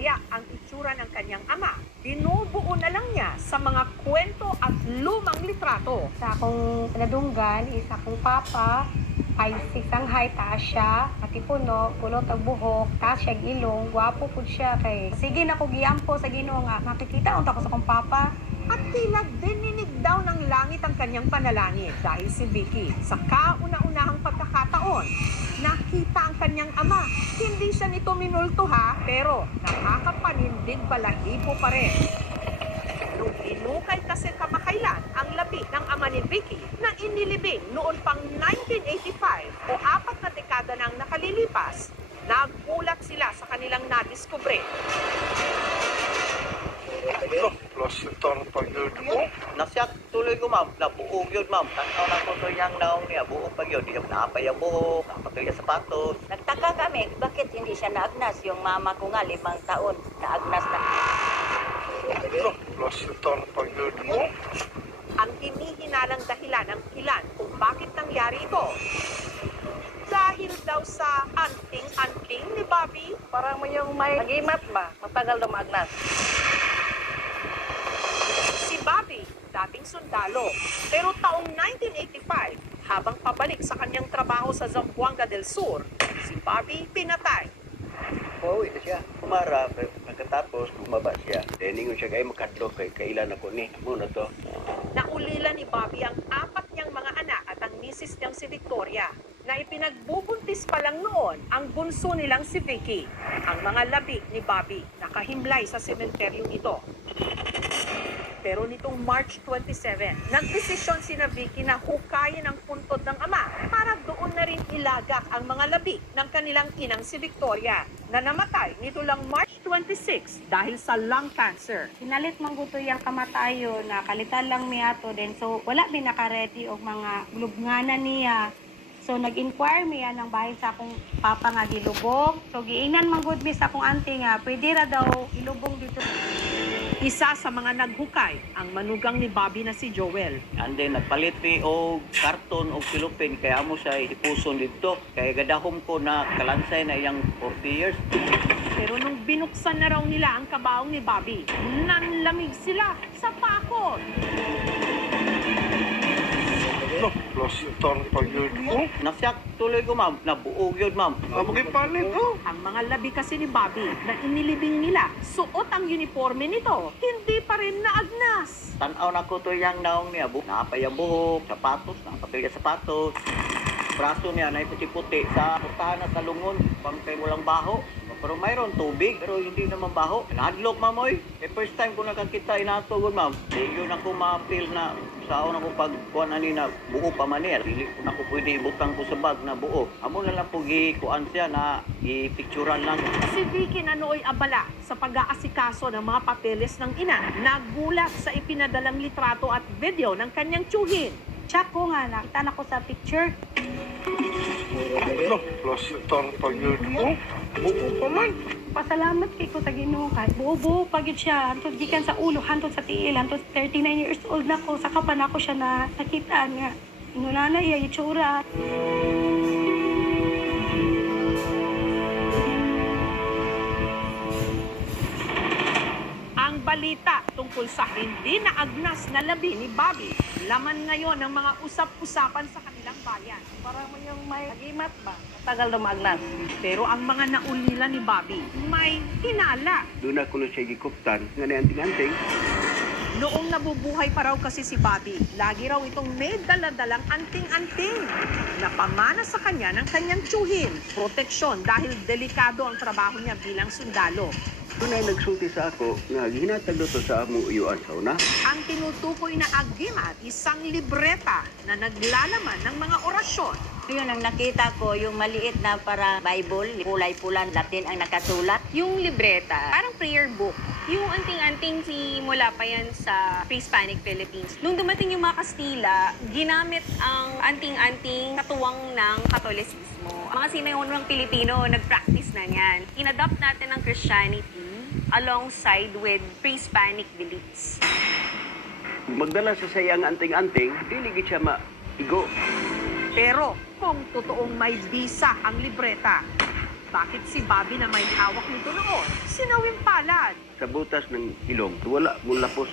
ginaya ang itsura ng kanyang ama. Binubuo na lang niya sa mga kwento at lumang litrato. Sa akong nadunggan, isa akong papa, 5'6" ang height, taas siya, matipuno, kulot ang buhok, taas siya ilong, gwapo po siya kay. Sige na ko giampo sa Ginoo nga, makikita unta ko sa akong papa. At tila dininig daw ng langit ang kanyang panalangin dahil si Vicky sa kauna-unahang pagkakataon, nakita ang kanyang ama. Hindi siya nito minulto ha, pero nakakapanindig balahibo pa rin. Nung inukay kasi kamakailan ang labi ng ama ni Vicky na inilibing noon pang 1985 o 4 na dekada nang nakalilipas, nagulat sila sa kanilang nadiskubre. Plus ito ang pag-yod mo. Nasyak tuloy ko, ma'am. Nabuog yun, ma'am. Tanaw na ko to yung naong niya. Buog pag yun. Di siya napay ang buhok. Napatuloy ang sapatos. Nagtaka kami, bakit hindi siya naagnas? Yung mama ko nga, 5 taon, naagnas na. Plus ito ang pag-yod mo. Ang hinihinalang dahilan ng ilan kung bakit nangyari ito. Dahil daw sa anting-anting ni Bobby. Parang mo yung may nagimat ba? Matagal na maagnas. Si Bobby, dating sundalo. Pero taong 1985, habang pabalik sa kanyang trabaho sa Zamboanga del Sur, si Bobby pinatay. Pauwi na siya. Kumara. Pagkatapos, bumaba siya. Ningon siya kayo makadlo kay kailan ako ni. Muna to. Naulila ni Bobby ang 4 niyang mga anak at ang misis niyang si Victoria, na ipinagbubuntis pa lang noon ang bunso nilang si Vicky. Ang mga labi ni Bobby nakahimlay sa sementeryong ito. Pero nitong March 27, nagdesisyon si Vicky na hukayin ang puntod ng ama para doon na rin ilagak ang mga labi ng kanilang inang si Victoria na namatay nito lang March 26 dahil sa lung cancer. Sinalit man guto yung kamatayo na kalitan lang niya to din. So wala din naka-ready og mga lubnganan niya. So nag-inquire miya ng bahay sa akong papa nga gilubong. So giingnan man gud mi sa akong auntie nga pwede ra daw ilubong dito. Isa sa mga naghukay ang manugang ni Bobby na si Joel. And then, nagpalit mi og karton o silupin. Kaya mo siya ipuson dito. Kaya gadahom ko na kalansay na iyang 40 years. Pero nung binuksan na raw nila ang kabaong ni Bobby, nanlamig sila sa pakot. Plus ito ang pag-yod mo. Nasyak tuloy ko, ma'am. Nabuog yun, ma'am. Magipalit oh. Ang mga labi kasi ni Bobby na inilibing nila, suot ang uniforme nito, hindi pa rin naagnas. Tanaw na ko to yung naong niya. Napay ang buhok, sapatos, napatuloy ang sapatos. Braso niya na puti-puti sa putahan at talungon. Pangkay mo lang baho. Pero mayroon tubig, pero hindi naman baho. Nahadlok, mamoy. First time ko nakakita inatugod, ma'am. Yun ako ma-feel na sa una ko pagkuhan na buo pa man niya. Dili ko na ko pwede ibutang ko sa bag na buo. Amo na lang po gikuan siya na ipicturan lang. Si Vicky na nooy abala sa pag-aasikaso ng mga papeles ng ina. Nagulat sa ipinadalang litrato at video ng kanyang tiyuhin. Check ko nga, nakita na ko sa picture. Plus ito ang pag-yod mo. Buo pa man. Pasalamat kay ko sa Ginoo kay buo-buo pagid siya hantod gikan sa ulo hantod sa tiil hantod 39 years old na ko saka pa nako siya na nakitaan nga inulana iya itsura. Ang balita tungkol sa hindi naagnas na labi ni Bobby, laman ngayon ng mga usap-usapan sa kanilang bayan. Parang mo yung may nagimat ba? Matagal na maagnas. Pero ang mga naulila ni Bobby, may hinala. Doon ako na siya gikuptan. Nga na anting-anting. Noong nabubuhay pa raw kasi si Bobby, lagi raw itong may daladalang anting-anting na pamana sa kanya ng kanyang tiyuhin. Proteksyon dahil delikado ang trabaho niya bilang sundalo. Doon ay nagsulti sa ako nga gihinatag dito sa among uyuan sa una. Ang tinutukoy na agimat, isang libreta na naglalaman ng mga orasyon. Yun ang nakita ko, yung maliit na para Bible, kulay pulan, Latin ang nakasulat. Yung libreta, parang prayer book. Yung anting-anting simula pa yan sa pre-Hispanic Philippines. Nung dumating yung mga Kastila, ginamit ang anting-anting katuwang ng Katolisismo. Mga sinaunang Pilipino, nag-practice na yan. In-adopt natin ang Christianity alongside with pre-Hispanic beliefs. Magdala sa sayang anting-anting, dili gid siya maigo. Pero kung totoong may bisa ang libreta, bakit si Bobby na may hawak nito noon sinawing palad. Sa butas ng ilong, wala mong lapos.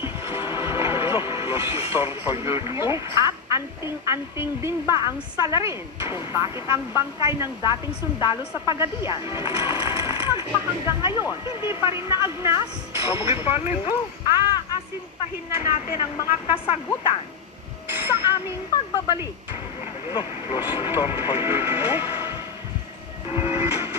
No, nasistar pa yun ko. At anting-anting din ba ang salarin kung bakit ang bangkay ng dating sundalo sa Pagadian magpahanggang ngayon, hindi pa rin naagnas? Bakit pa nito? Aasintahin na natin ang mga kasagutan sa aming pagbabalik. No, nasistar pa yun ko.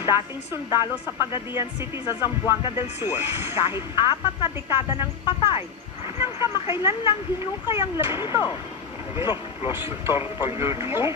Dating sundalo sa Pagadian City sa Zamboanga del Sur, kahit 4 na dekada ng patay, nang kamakailan lang hinukay ang labi nito. No, nasistar pa yun ko.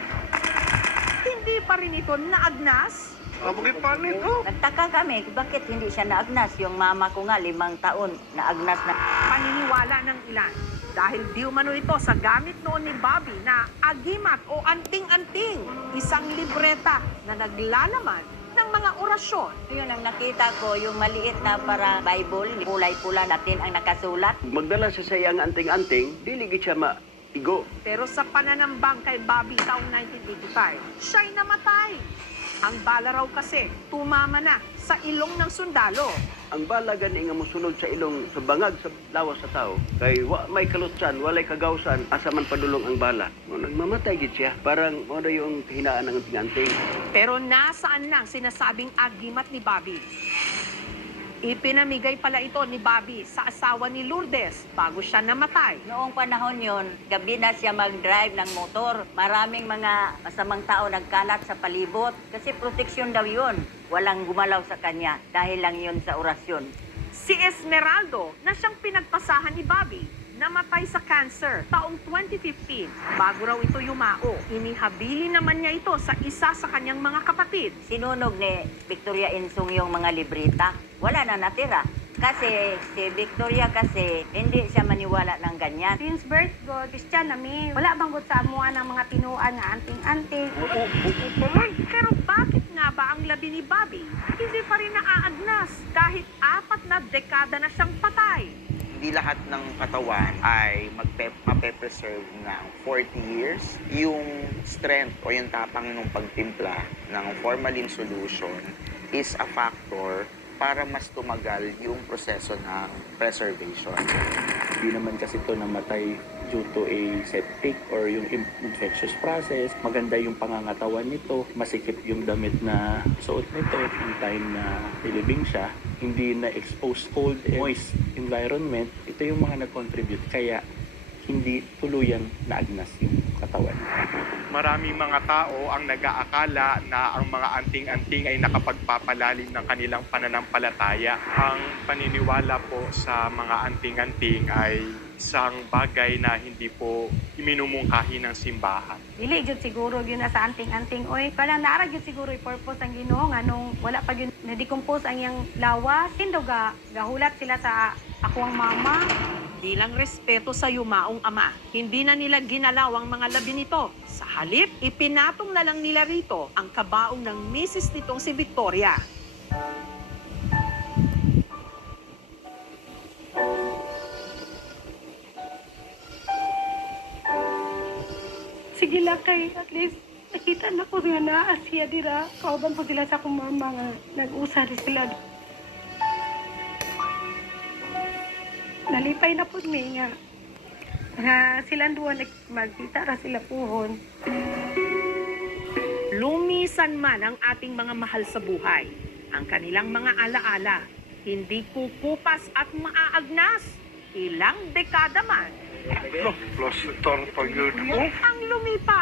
Hindi pa rin ito naagnas? Bakit pa nito? Nagtaka kami, bakit hindi siya naagnas? Yung mama ko nga, 5 taon, naagnas na. Paniniwala ng ilan. Dahil di umano ito sa gamit noon ni Bobby na agimat o anting-anting, isang libreta na naglalaman ng mga orasyon. Yun ang nakita ko, yung maliit na para Bible, kulay pula natin ang nakasulat. Magdala sa sayang anting-anting, dili gid siya maigo. Pero sa pananambang kay Bobby taong 1985, siya'y namatay. Ang bala raw kasi tumama na sa ilong ng sundalo. Ang bala gani nga mosunod sa ilong sa bangag sa lawas sa tao. Kay wa may kalutsan, walay kagawsan, asa man padulong ang bala. Mo nagmamatay gid siya. Parang mo na yung kahinaan ng anting-anting. Pero nasaan nang sinasabing agimat ni Bobby? Ipinamigay pala ito ni Bobby sa asawa ni Lourdes bago siya namatay. Noong panahon yon, gabi na siya mag-drive ng motor. Maraming mga masamang tao nagkalat sa palibot kasi proteksyon daw yun. Walang gumalaw sa kanya dahil lang yun sa orasyon. Si Esmeraldo na siyang pinagpasahan ni Bobby, namatay sa cancer taong 2015 bago raw ito yumao. Inihabili naman niya ito sa isa sa kanyang mga kapatid. Sinunog ni Victoria Insong yung mga libreta. Wala na natira. Kasi si Victoria kasi hindi siya maniwala ng ganyan. Since birth ko, Christian nami. Wala bang gud sa amuan ng mga tinuan nga anting-anting. Oo pa man. Pero bakit nga ba ang labi ni Bobby hindi pa rin naaagnas kahit 4 na dekada na siyang patay? Hindi lahat ng katawan ay mape-preserve ng 40 years. Yung strength o yung tapang ng pagtimpla ng formalin solution is a factor para mas tumagal yung proseso ng preservation. Hindi naman kasi ito namatay due to a septic or yung infectious process. Maganda yung pangangatawan nito. Masikip yung damit na suot nito in time na nilibing siya. Hindi na exposed cold and moist environment. Ito yung mga nag-contribute. Kaya hindi tuluyang naagnas yung katawan. Maraming mga tao ang nag-aakala na ang mga anting-anting ay nakapagpapalalim ng kanilang pananampalataya. Ang paniniwala po sa mga anting-anting ay isang bagay na hindi po iminumungkahi ng simbahan. Dili jud siguro gyud na sa anting-anting oy. Kala naara gyud siguro yung purpose ang Ginoo nga nung wala pa gyud na-decompose ang iyang lawas. Sindo gahulat sila sa ako ang mama. Bilang respeto sa yumaong ama, hindi na nila ginalaw ang mga labi nito. Sa halip, ipinatong na lang nila rito ang kabaong ng misis nitong si Victoria. Sige lang kay at least nakita na ko nga naa siya dira. Kauban po sila sa akong mama nga nag-usa rin sila. Nalipay na po mi nga silang duwa magkita ra sila puhon. Lumisan man ang ating mga mahal sa buhay, ang kanilang mga alaala, hindi kukupas at maaagnas. Ilang dekada man No, nasistar pa yun ko. ang lumipas.